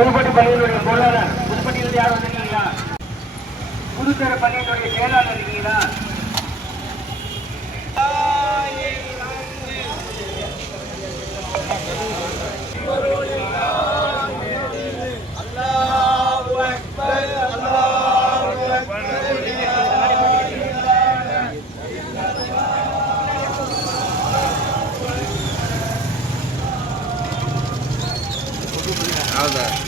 புதுப்பட்டி பள்ளியினுடைய பொருளாளர் புதுப்பட்டியிலிருந்து யார் வந்திருக்கீங்களா புதுச்சேரி பள்ளியினுடைய செயலாளர் இருக்கீங்களா How's that?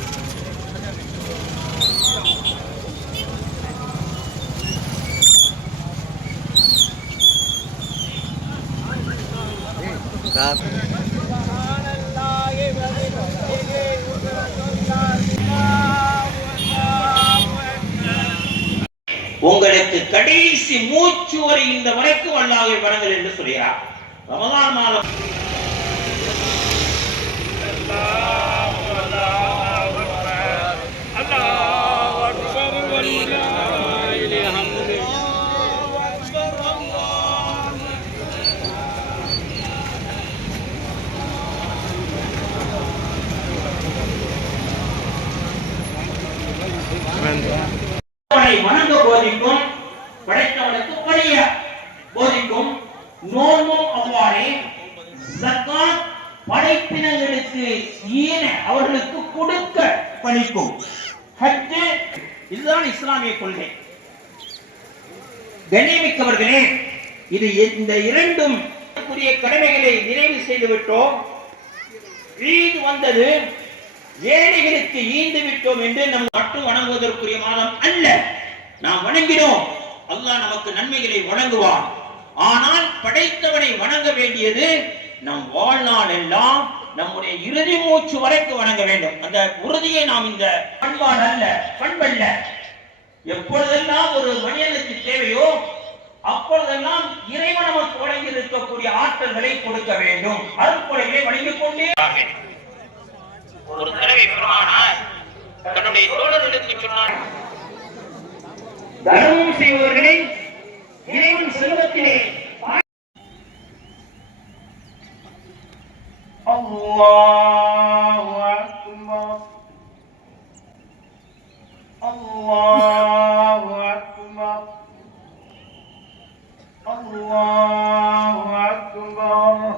உங்களுக்கு கடைசி மூச்சு வரை இந்த வரைக்கும் அல்லாஹை வணங்கல் என்று சொல்கிறார். ரமதான் மாதம் அவனை வணங்க போதிக்கும் படைத்தவனுக்கு பணிய போதிக்கும் நோன்பும் அவ்வாறே ஜக்காத் படைப்பினங்களுக்கு ஈன அவர்களுக்கு கொடுக்க பணிக்கும் ஹஜ்ஜு இதுதான் இஸ்லாமிய கொள்கை. கண்ணியமிக்கவர்களே இது இந்த இரண்டும் கடமைகளை நிறைவு செய்து விட்டோம் ஈது வந்தது ஏழைகளுக்கு ஈந்து விட்டோம் என்று நம் மட்டும் வணங்குவதற்குரிய மாதம் அல்ல. நாம் வணங்கினோம். அல்லாஹ் நமக்கு நன்மைகளை வழங்குவான். ஆனால் படைத்தவனை வணங்க வேண்டியது நம் வாழ்நாள் எல்லாம் நம்முடைய இறுதி மூச்சு வரைக்கும் வணங்க வேண்டும். அந்த உறுதியை நாம் இந்த பண்பாடு அல்ல பண்பல்ல. எப்பொழுதெல்லாம் ஒரு மனிதனுக்கு தேவையோ அப்பொழுதெல்லாம் இறைவன் நமக்கு வழங்கி இருக்கக்கூடிய ஆற்றல்களை கொடுக்க வேண்டும். அருட்கொடைகளை வழங்கிக் கொண்டே ஒரு தடவை பெருமானார் தன்னுடைய தோழர்களுக்கு சொன்னார் தர்மம் செய்பவர்களை இறைவன் செல்வத்திலே الله أكبر الله أكبر الله أكبر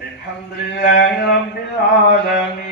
الحمد لله رب العالمين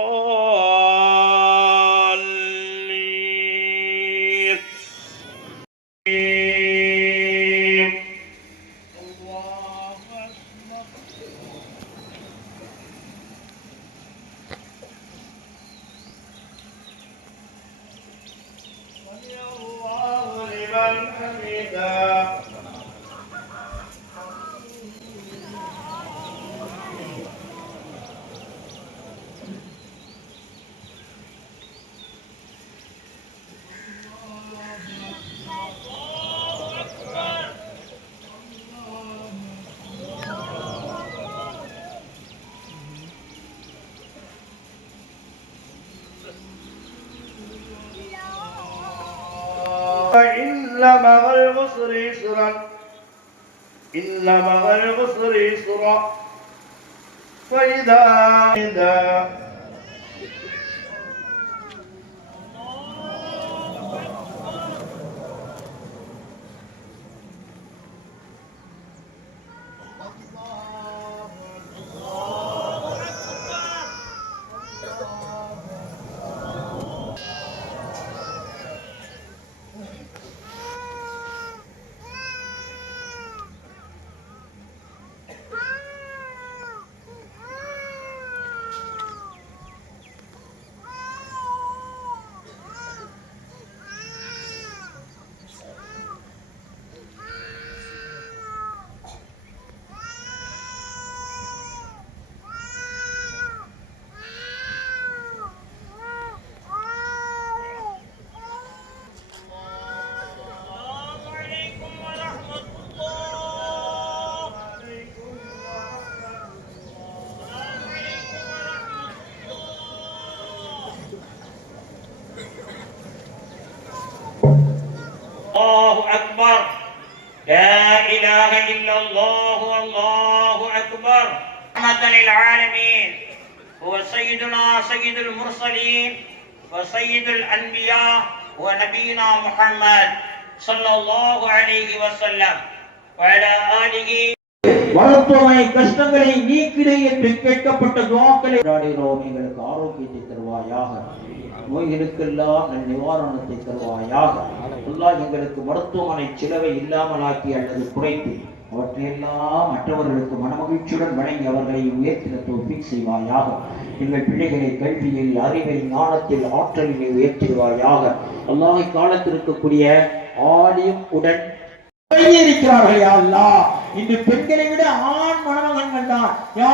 إن مع العسر يسرا. إن مع العسر يسرا. فإذا إذا إلا الله والله أكبر رحمة للعالمين هو سيدنا سيد المرسلين وسيد الأنبياء ونبينا محمد صلى الله عليه وسلم وعلى آله மருத்துவமனை கஷ்டங்களை நீக்கிடு என்று கேட்கப்பட்ட துவாக்களை போராடுகிறோம் எங்களுக்கு ஆரோக்கியத்தை தருவாயாக நோய்களுக்கெல்லாம் நல் நிவாரணத்தை தருவாயாக. அல்லாஹ் எங்களுக்கு மருத்துவமனை செலவை இல்லாமலாக்கி அல்லது குறைத்து அவற்றையெல்லாம் மற்றவர்களுக்கு மனமகிழ்ச்சியுடன் வழங்கி அவர்களை உயர்த்தின தோப்பிக் செய்வாயாக. எங்கள் பிள்ளைகளை கல்வியில் அறிவில் ஞானத்தில் ஆற்றலில் உயர்த்திடுவாயாக. அல்லாஹ் காலத்தில் இருக்கக்கூடிய ஆலியும் உடன் இருக்கிறார்கள் யா இன்று பெண்களை விட ஆண் மணமகன்கள் தான். யா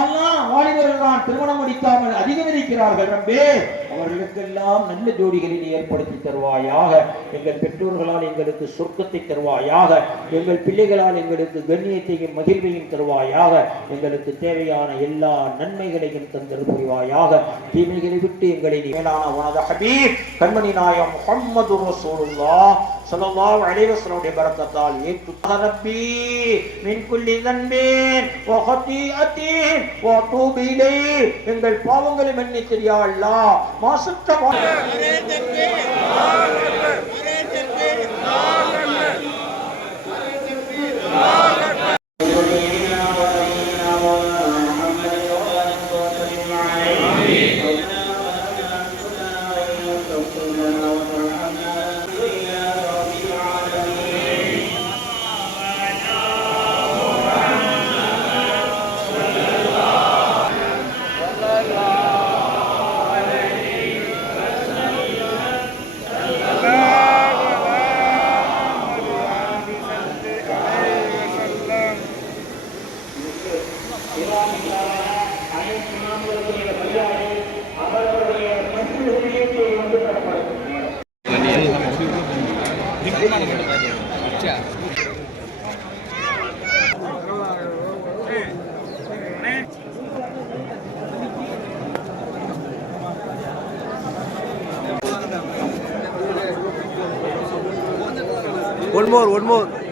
வாலிபர்கள் தான் திருமணம் முடிக்காமல் அதிகம் இருக்கிறார்கள் அவர்களுக்கெல்லாம் நல்ல ஜோடிகளை ஏற்படுத்தி தருவாயாக. எங்கள் பெற்றோர்களால் எங்களுக்கு சொர்க்கத்தை தருவாயாக. எங்கள் பிள்ளைகளால் எங்களுக்கு கண்ணியத்தையும் மகிழ்வையும் தருவாயாக. எங்களுக்கு தேவையான எல்லா நன்மைகளையும் தந்தரு புரிவாயாக. தீமைகளை விட்டு எங்களை மேலான உனது ஹபீப் கண்மணி நாயம் முகம்மது ரசூலுல்லாஹ். ஸல்லல்லாஹு அலைஹி வஸல்லுடைய பரக்கத்தால் ஏற்று. ரப்பி மின் குல்லி தன்பின் வ ஹதீஅத்தின் வ தூபு இலை எங்கள் பாவங்களை மன்னித்திரியா யா அல்லாஹ். மாசற்ற One more, one more.